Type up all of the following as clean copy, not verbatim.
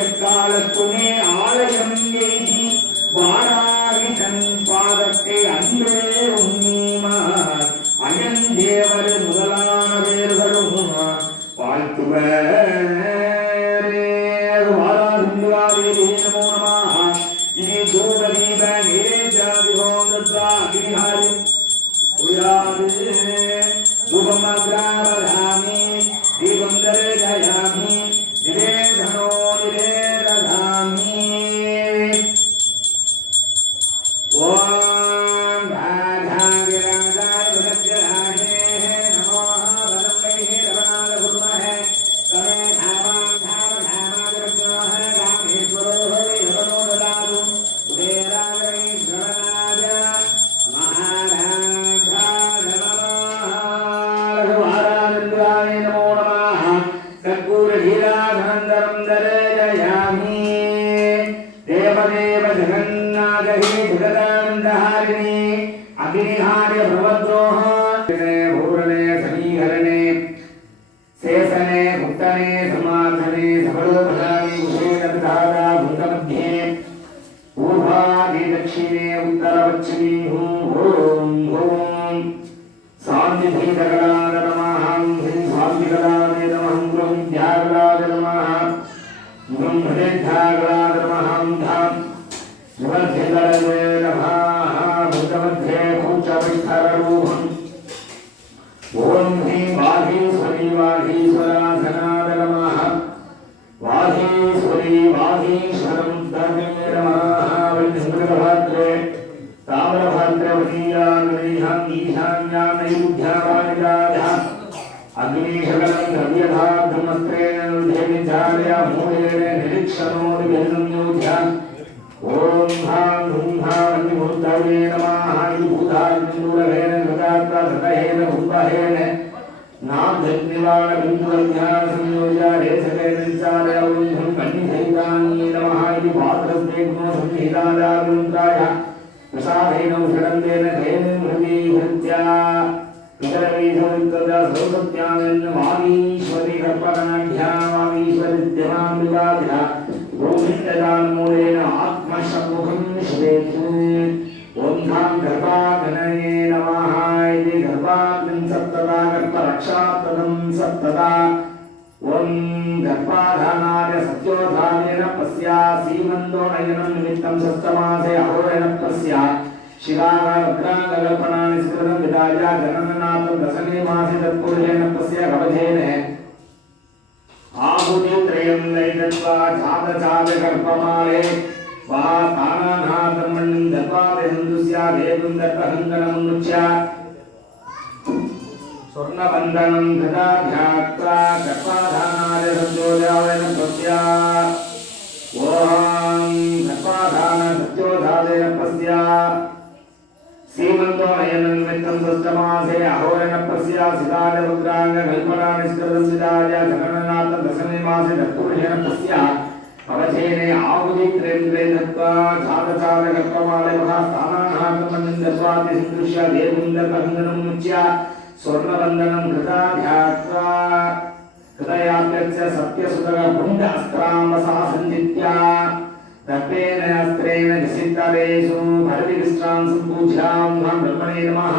எக்காலத்துமே ஆலயம் எய்தி வாராகி தன் பாதத்தை அன்பே உண்ணீமார் அயந்தேவர் முதலான வேர்களும் வாழ்த்துவர். நமோ நமः. இது தூபதீப நிவேத்யாதிகோந்தத்வாகிரிஹாரி உயாது தூபமக்ராவதாமி தீபம் தரேஜயாமி நிவேதனோ நிவேதனாமி. ஓம் ராஜாங்கிராஜாய விரஜ்யராஜே நமோ பலம் வைஹி ரவணாத குருமஹே தமே தாமாம் தாம தாமாதிரஜ்யோஹ ராமேஸ்வரோ ஹரி ரவணோ ததாது உதயராஜை ஸ்ரவணாஜ மகாராஜாய நமः. நமோ நமः. कर्पूरधीराधनन्दरं दर्शयामि. देवदेव जगन्नाथहि जगदानन्दहारिणि अग्निहार्य भवद्रोह पूरणे समीकरणे शेषणे भुक्तने समाधने सबलोपधानि कुशेलविधाता भूतमध्ये पूर्वादि दक्षिणे उत्तरपश्चिमे ॐ शान्तिभीतकलाद नमः. शान्तिकलाद नमः. ध्यागलाद नमः. हृदयध्यागलाद नमः. सुवर्धितलवे नमः. भूतमध्ये भूतविष्ठररूपम् ॐ ह्रीं वागीश्वरी वागीश्वरासनाद नमः. वागीश्वरी वागीश्वरं तमे नमः. वैष्णवभद्रे ताम्रभद्रवतीयान्मणिहं ईशान्यां नैरुध्यावानिराजः अग्निशकलं द्रव्यधार्धमस्त्रेण नुध्यविचार्य मूलेन निरीक्षणोदिभिर्संयोज्य ॐ हां हुं हां अग्निमूर्तये नमः. भूताग्निमूलहेन कृतात्मसतहेन भूतहेन नाभ्यग्निवाणबिन्दुवज्ञानसंयोज्य रेचकेन विचार्य ॐ हुं कन्निसहितान्ये नमः. इति पात्रस्तेग्नोसंहितादाग्रन्थाय प्रसादेन उषडन्तेन धेन हृदीहृत्य पितरवैधवृत्तदा सर्वसत्यामेन वागीश्वरी कर्पणाढ्या वागीश्वरित्यमामिवाभ्या गोविन्ददान्मूलेन आत्मसम्मुखं श्रेत्. ॐ धां गर्भाघनये नमः. इति गर्भाग्निं सप्तदा गर्भरक्षाप्रदं सप्तदा ॐ गर्भाधानाय सत्योधानेन पस्या सीमन्दो नयनं निमित्तं सप्तमासे अहोरेण पस्या शिलाग्राङ्गकल्पनानि स्मृतं विदाय जनननाथं दशमे मासे तत्पुरुषेण पस्या कवचेन आहुतित्रयं लयित्वा जातजातकल्पमाले वा तानानाथं मण्डं दत्वादेन्दुस्या देवं दत्तहङ्गनमुच्य स्वर्णबन्धनं ददाध्यात्वा गर्भाधानाय सत्योधानेन पस्या ॐ गर्भाधान सत्योधानेन पस्या सीमन्तो नयनं निमित्तं षष्ठमासे अहोरेण पस्या सिताय रुद्राङ्गकल्पनानि स्मृतं विदाय जनननाथं दशमे मासे तत्पुरुषेण पस्या कवचेन आहुतित्रयं दत्त्वा जातजातकल्पमाले महास्थानानाथं मण्डं दत्वादिसन्दृश्य देवं दत्तहङ्गनमुच्य स्वर्णबन्धनं कृताध्यात्वा हृदयाप्यस्य सत्यसुतगपुण्डास्त्रामसासञ्जित्या दत्तेन अस्त्रेण निशितलेषु भरतिविश्रां सम्पूज्यां ब्रह्मणे नमः.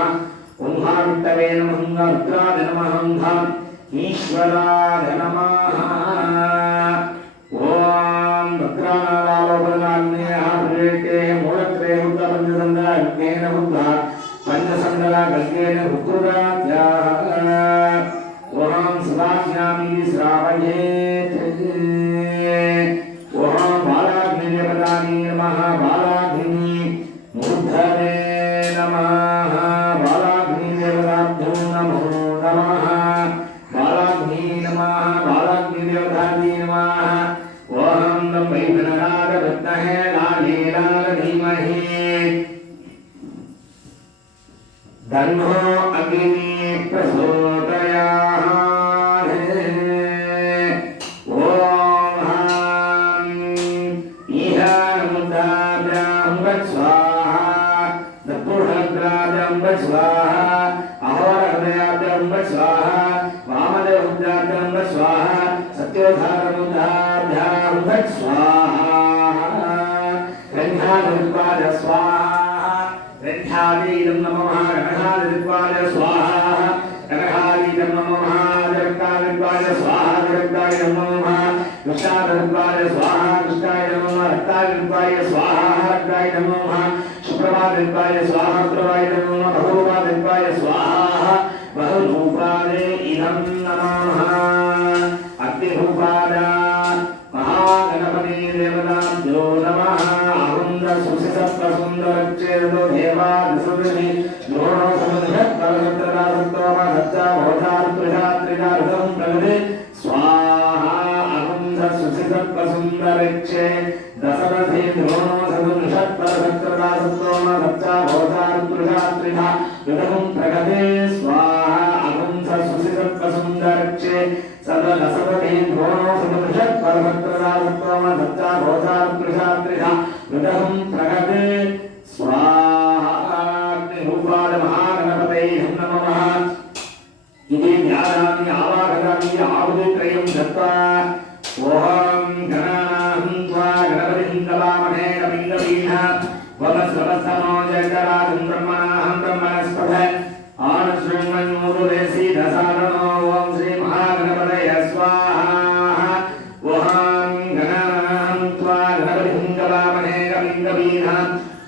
ॐ विष्णवे नमः. रुद्राय नमः. ईश्वराय नमः. ॐ भद्रानालोपनाग्नेयः प्रवेटे मूलत्रे रुद्रपञ्चसन्दग्नेन रुद्र पंचसंडला गल्गेन रुद्रात्याः ओहं सदाज्ञामि श्रावयेत्. ओहं बालाग्निदेवतानि नमः. बालाग्नि मूर्धने नमः. बालाग्निदेवताभ्यो नमो नमः. बालाग्नि नमः. बालाग्निदेवतानि नमः. ओहं तं वैभवनाद रत्नहे लालेलाल धीमहि धन्नो अग्नि प्रचोदयात्. ॐ हां ईशानमुद्राभ्यां स्वाहा दत्पुरुषग्राभ्यां स्वाहा अहोरहृदयाभ्यां स्वाहा वामदेवमुद्राभ्यां स्वाहा सत्योधारमुद्राभ्यां मूर्धाभ्यां तत् स्वाहा ग्रन्थादित्वाय स्वाहा ग्रन्थादीनं नमः गणहादित्वाय स्वाहा गणहादीनं नमः जगत्तादित्वाय स्वाहा जगत्ताय नमः कृष्णादित्वाय स्वाहा कृष्णाय नमः रक्तादित्वाय स्वाहा रक्ताय नमः शुक्रवादित्वाय स्वाहा शुक्रवाय नमः भगवादित्वाय स्वाहा बहुरूपादे इदं नमः अग्निरूपाय महागणपति देवताभ्यो नमः अरुन्द सुसिसप्तसुन्दरच्चेदो देवादिसुभिः द्रोणो समुद्रत्तरसत्तरासत्तोमधत्ता भवतात्रिधात्रिधारुदं प्रगते स्वाहा अरुन्द सुसिसप्तसुन्दरच्चे दशरथे द्रोणो समुद्रत्तरसत्तरासत्तोमधत्ता भवतात्रिधात्रिधारुदं प्रगते स्वाहा अरुन्द सुसिसप्तसुन्दरच्चे सदसरथे द्रोणो समुद्रत्तरसत्तरासत्तोमधत्ता भवतात्रिधात्रिधारुदं प्रगते स्वाहा रूपाय महागणपतये नमः इति ज्ञानानि आवाहनानि आहुतित्रयं दत्त्वा ओम गणानां त्वा गणपतिं नमामहे कविं वमस्वस्तमो जयतराजं ब्रह्मणाहं ब्रह्मणस्पत आनश्रृण्वन्मूरुदेसी दसादनो ओम श्री महागणपतये स्वाहा ओम गणानां त्वा गणपतिं नमामहे कविं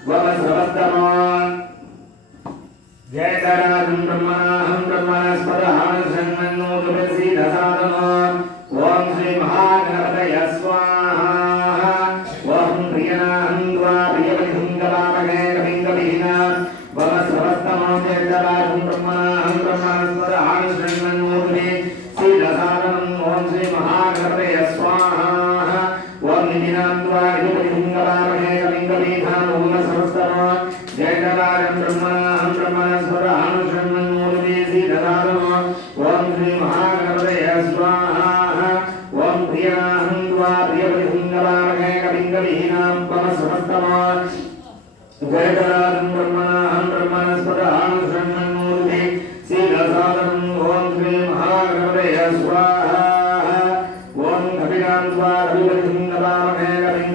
वमस्वस्तमो जयतराजं ब्रह्मणाहं ब्रह्मणस्पत आनश्रृण्वन्मूरुदेसी दसादनो ओम श्री महागणपतये स्वाहा ओम प्रियनाहं त्वा प्रियपतिं नमामहे कविं वमस्वस्तमो जयतराजं ब्रह्मणाहं ब्रह्मणस्पत आनश्रृण्वन्मूरुदेसी दसादनो ओम श्री महागणपतये स्वाहा ओम निधिनां त्वा निधिपतिं नमामहे कविं वमस्वस्तमो जयतराजं ब्रह्मणाहं ब्रह्मणस्पत आनश्रृण्वन्मूरुदेसी दसादनो ओम श्री महागणपतये स्वाहा ओम प्रियनाहं त्वा प्रियपतिं नमामहे कविं वमस्वस्तमो जयतराजं ब्रह्मणाहं ब्रह्मणस्पत आनश्रृण्वन्मूरुदेसी दसादनो ओम श्री महागणपतये स्वाहा ओम कविनां त्वा कविपतिं नमामहे कविं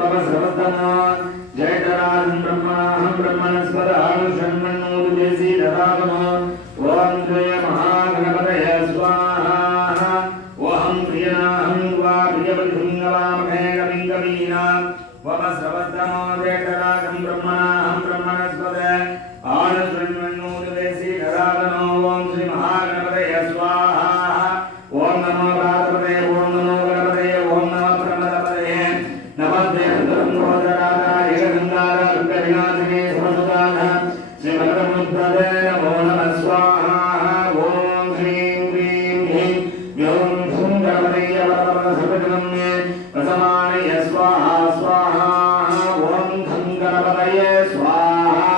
वमस्वस्तमो जयतराजं ब्रह्मणाहं ब्रह्मणस्पत आनश्रृण्वन्मूरुदेसी दसादनो ओम श्री महागणपतये स्वाहा ओम प्रियनाहं त्वा प्रियपतिं नमामहे कविं वमस्वस्तमो जयतराजं ब्रह्मणाहं ब्रह्मणस्पत आनश्रृण्वन्मूरुदेसी दसादनो ओम श्री महागणपतये स्वाहा ओम नमो पार्वते ओम नमो गणपतये ओम नमः प्रमदपतये नमस्ते धर्मोदराय गंगाधर दुर्गविनाशिने समसुदान श्रीमद्रमुद्रदे नमो नमः स्वाहा ओम ह्रीं क्लीं ह्रीं व्यों धूं गणपतये वरदसर्वजनम्ये रसमानय स्वाहा स्वाहा ओम धं गणपतये स्वाहा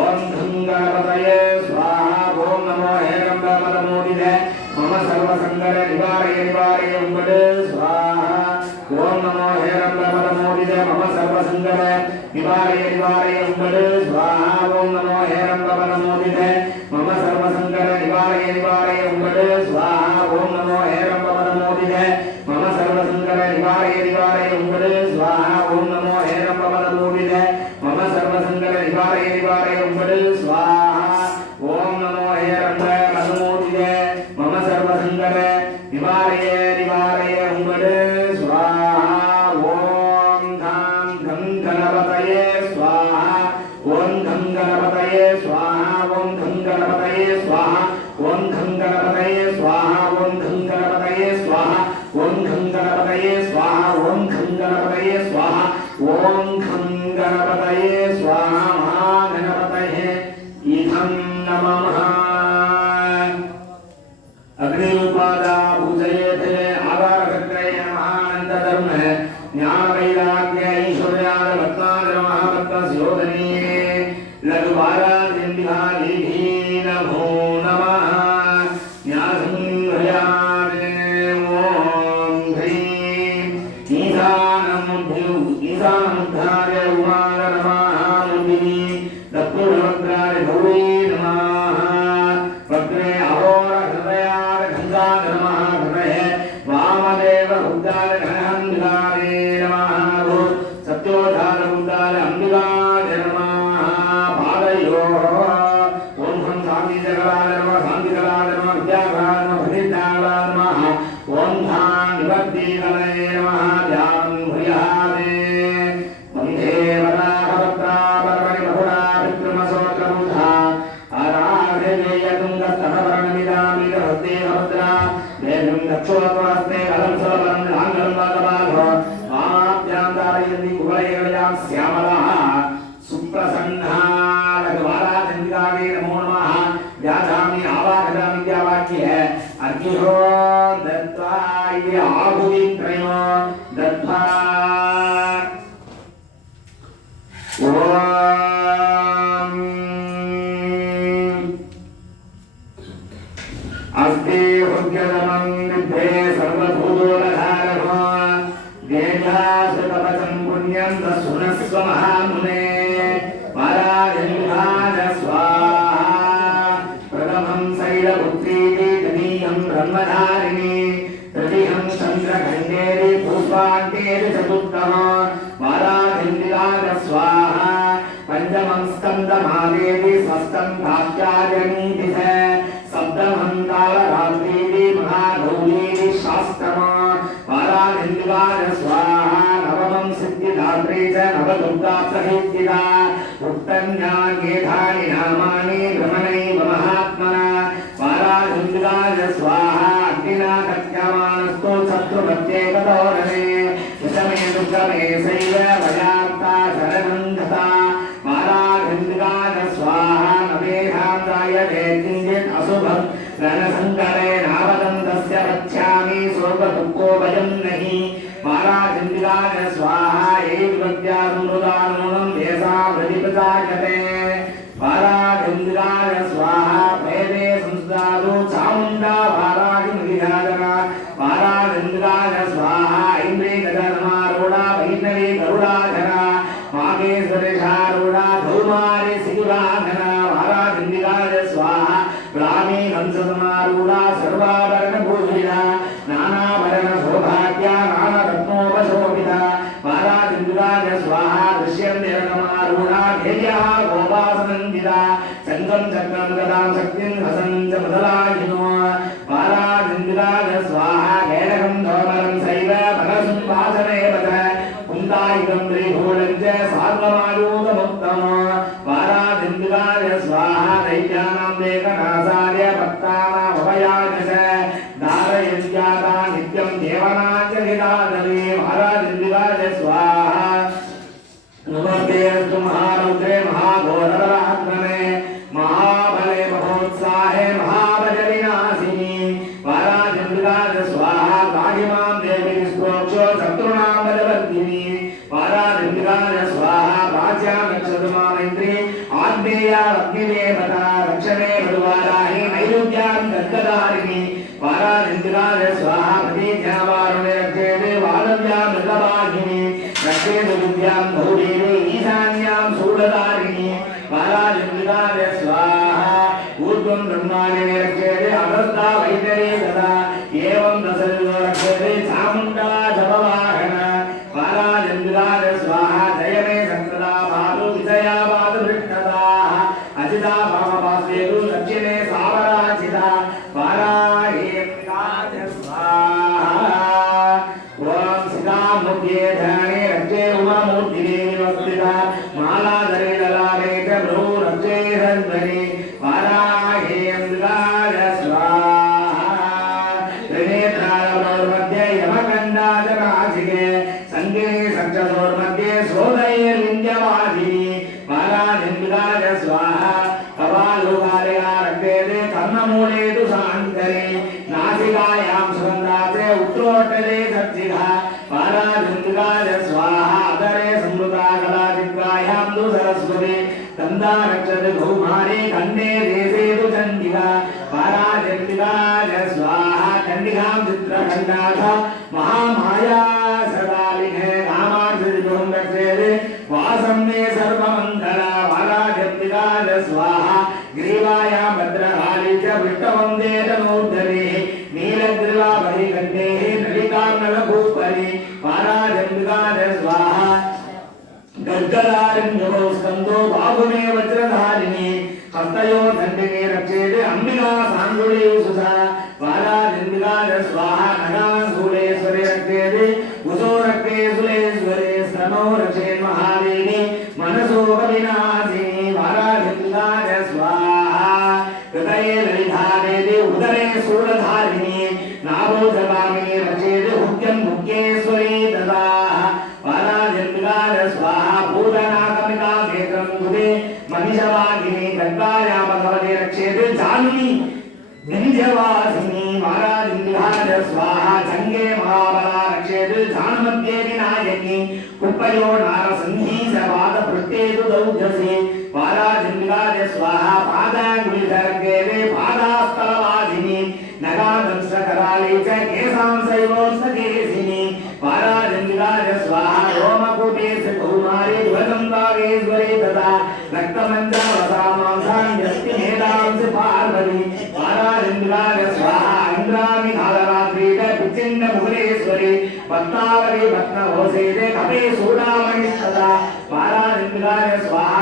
ओम धं गणपतये स्वाहा ओम नमो हेरम्बमदमोदिते मम सर्वसंकर निवारय निवारय उम्बडे स्वाहा ओम नमो हेरम्बमदमोदिते मम सर्वसंकर निवारय निवारय उम्बडे स्वाहा ओम नमो हेरम्बमदमोदिते मम सर्वसंकर निवारय निवारय उम्बडे स्वाहा ओम नमो हेरम्बमदमोदिते मम सर्वसंकर निवारय निवारय उम्बडे स्वाहा ओम नमो हेरम्बमदमोदिते मम सर्वसंकर निवारय निवारय उम्बडे स्वाहा ओम नमो हेरम्बमदमोदिते मम सर्वसंकर निवारय निवारय उम्बडे स्वाहा ओम धाम गं गणपतये स्वाहा ओम गं गणपतये स्वाहा ओम गं गणपतये स्वाहा ओम गं गणपतये स्वाहा ओम गं गणपतये स्वाहा ओम गं गणपतये स्वाहा ओम गं गणपतये स्वाहा ओम गं गणपतये स्वाहा महागणपतये इदं नमः अग्निरूपादा पूजयेते आवारकत्रय महानन्दधर्म ज्ञानवैराग्य ऐश्वर्याद रत्नाद महाभक्तस्योदनीये लघुबालादिन्दिहालिधी नमो नमः ज्ञानसंहयाने ओम ह्रीं ईशानमुद्धाय उमाय नमः मुदिनी दत्तुभद्राय गौरी नमः वक्रे अहोर हृदयार गंगा नमः हृदये वामदेव बुद्धाय अम्बिकाय नमः सत्योधार बुद्धाय अम्बिकाय नमः पादयोः ओम हम शांति जगलाय नमः शांति जगलाय नमः विद्यागाय नमः भविद्यागाय नमः ओम ध्यान निवर्तिकाय नमः ध्यान भूयादे वंदे वराहवत्रा परमणि बहुरा विक्रमसोत्र बुद्धा आराधे यतुंगस्तनवरणमिदामि हस्ते भद्रा वेदं दक्षोत्वस्ते कलं सवरं लाङ्गलं वागबाधो आप्यान्तारयन्ति कुवलयगणयां श्यामलः सुप्रसन्नः लघुवाराधन्विकावे नमो नमः व्याधामि आवाहयामि इत्यावाक्य अर्घ्यो दत्त्वा इति आहुतिं त्रयो दत्त्वा अस्ते हृद्यतमं विद्धे सर्वभूतोलधारः देहासुतपचं पुण्यं तस्सुनस्व महामुने पाराजन्विधान स्वाहा प्रथमं शैलपुत्रीति द्वितीयं ब्रह्मधारिणी तृतीयं चन्द्रखण्डेति पुष्पाण्डेति चतुर्थः पाराजन्विधान स्वाहा पञ्चमं स्कन्दमादेति षष्ठं कात्यायनीति च सप्तमं कालरात्रीति महागौरीति शास्त्रम् पाराजन्विधान स्वाहा नवमं सिद्धिदात्री च नवदुर्गा प्रकीर्तिता उत्तन्यान्येधानि नामानि भ्रमणैव महात्मना पाराजन्विधान स्वाहा अग्निना कथ्यमानस्तु शत्रुमत्येकतोरणे शतमे दुर्गमे शैव भयान्ता शरणं गता पाराजन्विधान स्वाहा नवेहान्ताय किञ्चित् अशुभं रणसङ्करे नावदन्तस्य पश्यामि शोकदुःखो भयं नहि पाराजन्विधान स्वाहा एविद्यानुदानूनं येषां प्रतिपदायते पाराजन्विधान स्वाहा प्रेते संस्दातु चामुण्डा वाराहिमधिराजना पाराजन्विधान स्वाहा ऐन्द्री गजनमारूढा वैष्णवी गरुडाधरा मागेश्वरेशारूढा धौमारि सिगुराधना पाराजन्विधान स्वाहा ब्राह्मी हंससमारूढा सर्वाभरणभूषिता नानाभरणशोभाख्या नानारत्नोपशोभिता पाराजन्विधान स्वाहा दृश्यन्तेरकमारूढा ध्येयः गोपासनन्दिता चन्द्रं चक्रं गदां शक्तिं हसं च मदलाहिनो पाराजन्विधान स्वाहा केरकं धोमरं शैव भगसुवासने वद कुन्दायुधं त्रिभूलं च सार्वमायूधमुत्तमम् पाराजन्विधान स्वाहा दैत्यानां लेखनासार्य भक्तानामभयाय च धारयन्त्याता नित्यं देवनाञ्जलिदादवे पाराजन्विधान स्वाहा नमस्ते अस्तु महारुद्रे महाघोररात्मने महाबले महोत्साहे महाबलविनाशिनी पाराजन्विधान स्वाहा गाढिमां देवी स्प्रोक्षो शत्रूणां बलवर्धिनी पाराजन्विधान स्वाहा प्राच्या नक्षत्रमानैत्री आग्नेया अग्निदेवता रक्षणे बलवाराहि नैरुद्यां गद्गदारिणी पाराजन्विधान स्वाहा प्रतीज्ञावारुणे रक्षेते वालव्यां मृगवाहिनी रक्षेतु विद्यां भौदेवी ईशान्यां शूलधारिणी पाराजन्विधान स्वाहा ऊर्ध्वं ब्रह्माण्डे रक्षेते अगस्ता वैतरे सदा एवं दशरथो रक्षेते चामुण्डा जपवाहना पाराजन्विधान स्वाहा जयमे संतदा भातु विजया भातु वृष्णदाः अजिता भामपास्वेतु दक्षिणे सावराजिता पाराहेन्द्राज स्वाहा ओम सीतामूर्त्यै ध्याने रक्षे उमामूर्तिने निवस्थिता मालाधरे ललाटे च भ्रू रक्षे हन्वने पाराहेन्द्राज स्वाहा त्रिनेत्रालयोर्मध्ये यमकण्डाचनासिके सङ्गिनी सक्षसोर्मध्ये सोदयलिङ्गवासिनी पाराजन्विधान स्वाहा कपालोकालया रक्षेते कर्णमूले तु सान्तरे नासिकायां सुगन्धाचे उत्तरोटले सज्जिता पाराजन्विधान स्वाहा अधरे संवृता कलाचित्रायां तु सरस्वती तन्दा रक्षते भौमारे खण्डे देशे तु चण्डिका पाराजन्विधान स्वाहा चण्डिकां चित्रखण्डाथ महामाया सदालिके रामानुजं रक्षेते वासं मे सर्वमङ्गला पाराजन्विधान स्वाहा ग्रीवायां भद्रकाली च पृष्ठवन्दे तनूर्धने नीलग्रीवा परिकण्ठे नलिकार्णवभूप खड्गधारिण्यो स्कंदो बाहुमे वज्रधारिणी हस्तयो दंडिने रक्षेते अंबिका सांगुले सुधा वारादिन्दिगाद स्वाहा नगान् शूलेश्वरे रक्षेते उषो रक्ते सुलेश्वरे स्तनो रक्षेन् महादेवी मनसो कविनाशिनी वारादिन्दिगाद स्वाहा हृदये ललितादेवी उदरे शूलधारिणी नाभो जगामे रक्षेते हुक्यं मुख्येश्वरी ददाः वारादिन्दिगाद स्वाहा भूतनाकमिका केत्रं गुदे मनीषवागिनी गंगाया भगवते रक्षेते जानुनी विंध्यवासिनी वारादिन्दिगाद स्वाहा जंगे महाबला रक्षेते जानुमध्ये विनायकी कुप्पयो नारसिंही सवाद पृष्ठेतु दौजसे वारादिन्दिगाद स्वाहा पादांगुलिधरकेते पादास्तलवासिनी नगादंशकराले च केशांशैवोत्सकेशिनी वारादिन्दिगाद स्वाहा रोमकूटेषु कौमारे ध्वजम्बागेश्वरे तथा रक्तमञ्जवसामांसान्यस्ति मेधांसि पार्वती वारादिन्दिगाद स्वाहा इन्द्राणि कालरात्रिक पिचिण्डमुकुलेश्वरी भक्तावली भक्तघोषेते कपे सूडामणिस्तथा वारादिन्दिगाद स्वाहा